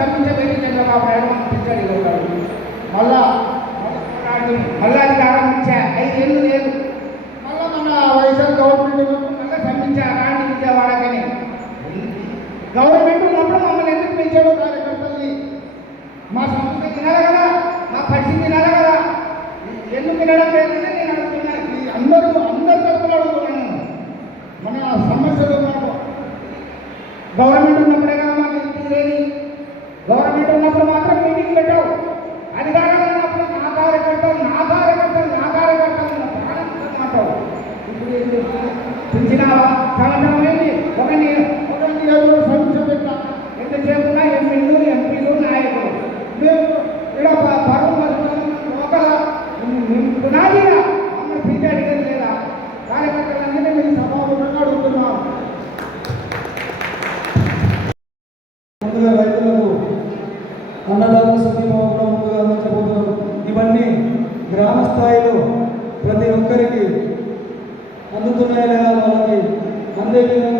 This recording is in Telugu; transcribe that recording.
తప్పించబెట్టి చంద్ర మా ప్రయాణం పిచ్చాడు అవుతాడు మళ్ళా మళ్ళా అది ప్రారంభించా ఐదేళ్ళు లేదు. మళ్ళా మన వైఎస్ఆర్ గవర్నమెంట్ మళ్ళీ సంపించా. రాండి విజయవాడకని గవర్నమెంట్ ఉన్నప్పుడు మమ్మల్ని ఎందుకు పెంచాడు కార్యకర్తల్ని మా సంస్థ తినాలి కదా మా పరిస్థితి తినాలి కదా. ఎందుకు తినడం లేదని నేను అడుగుతున్నాను అందరూ అందరి తరఫున అడుగుతున్నాను మన సమస్యలు గవర్నమెంట్ పిలిచినావా? సంవత్సరం ఏంటి ఒక ని- ఒక నియోజకవర్గ సమీక్ష ఎమ్మెల్యేలు ఎంపీలు నాయకులు. మేము ఇక్కడ పరువు ఒక పునాదిగా మమ్మల్ని పిలిచి అడిగేది లేదా? కార్యకర్తలన్నీ మేము సభాముఖంగా అడుగుతున్నాం. ముందుగా రైతులకు కూడా ముందుగా అందించబోతున్నాం. ఇవన్నీ గ్రామ స్థాయిలో ప్రతి ఒక్కరికి అందుతున్నాయి వాళ్ళకి అందే విధంగా